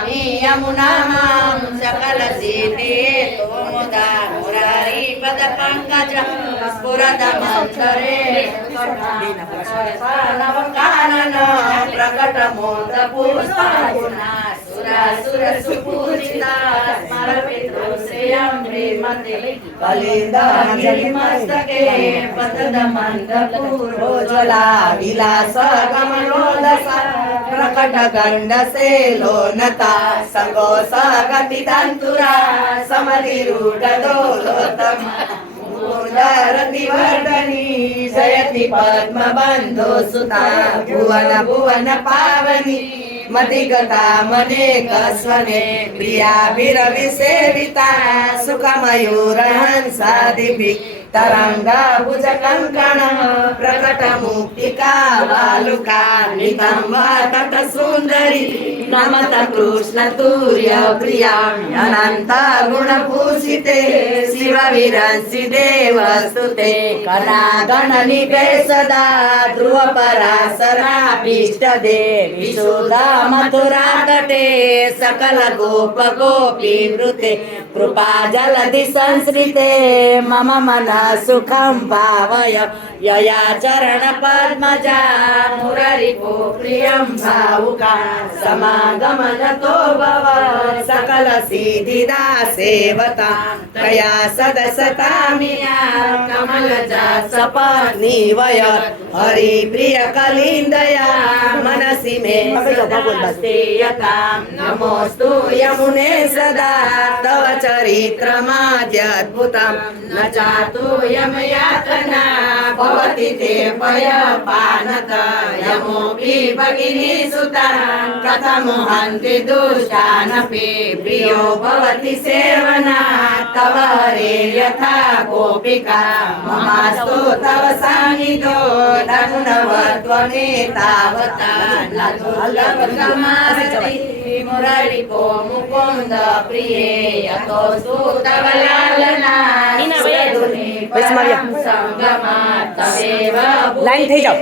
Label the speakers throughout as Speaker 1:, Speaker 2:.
Speaker 1: స్వామి యమునామాం సకల సీతేముదా మురారీ పద పంకజ పురద మంతరే కానన ప్రకట మోద విలాస కమలోదస कमलोदसा प्रकटगण्डसेलोनता सङ्गोस गतिदन्तुरा समधिरूढदोलोतमा रतिवर्धनी जयति पद्मबन्धो सुता भुवन भुवन पावनी मतिगता मनेक स्वने प्रियाभिरविसेविता सुखमयूरहंसादिभि तरङ्ग भुज कङ्कण प्रकट मुक्तिका बालुका नितम्ब तट सुन्दरी नमत कृष्ण तुर्य प्रिया अनन्त गुणभूषिते शिव विरंसि देव स्तुते कणागण निभे सदा ध्रुव परासराभीष्ट देवी सुधा मथुरा तटे सकल गोप गोपी नृते कृपा जलधि संस्कृते मम मन सुखं भावय यया चरण पद्मजा मुररिपो प्रियं भावुका समागमनतो भव सकल सिद्धिदा सेवता कया सदसतामिया कमलजा प्रिय कलिन्दया मनसि मे नमोऽस्तु यमुने सदा, तव चरित्रमाद्यद्भुतं, न चातुर्यमयातना भवति ते पयपानत यमोऽपि भगिनी सुता कथमुहन्ति दुष्टानपि प्रियो भवति सेवना तव हरे यथा गोपिका ममास्तु तव सान्निधो नवत्वमेतावता लघुलभमारति मुररिपो मुकुन्द प्रिये यतोऽस्तु तव लालना વૈષ્ણવ આવ્યા લાઈન થઈ જાઓ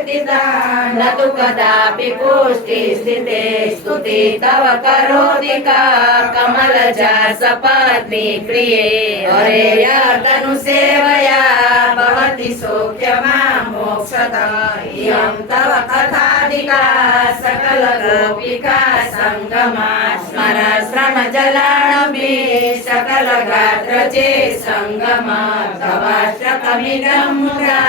Speaker 1: ન તુ કદાપી પુષ્ટિ સ્થિતે સ્તુતિ તવ કરોતિકા કમલ જા સપત્ની પ્રિયે અરે યતનુ સેવયા ભવતિ સૌખ્યમાં મોક્ષતા ઇયં તવ કથાધિકા सकल गोपिका संगमा स्मर श्रम जलाणमे सकल गात्रचे संगमा तवाश्रकमिदं मुदा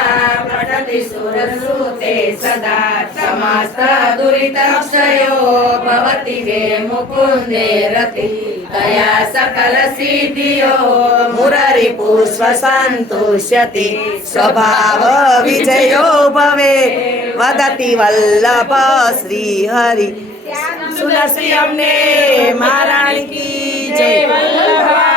Speaker 1: पठति सुरसु ते सदा समास्तदुरितक्षयो भवति वे मुकुन्दे रति। तया सकलसिद्धियो मुररिपुः स्वसन्तुष्यति स्वभावविजयो भवे। वदति वल्लभ श्रीहरि। सुदर्शि हमने महाराणी की जय वल्लभा।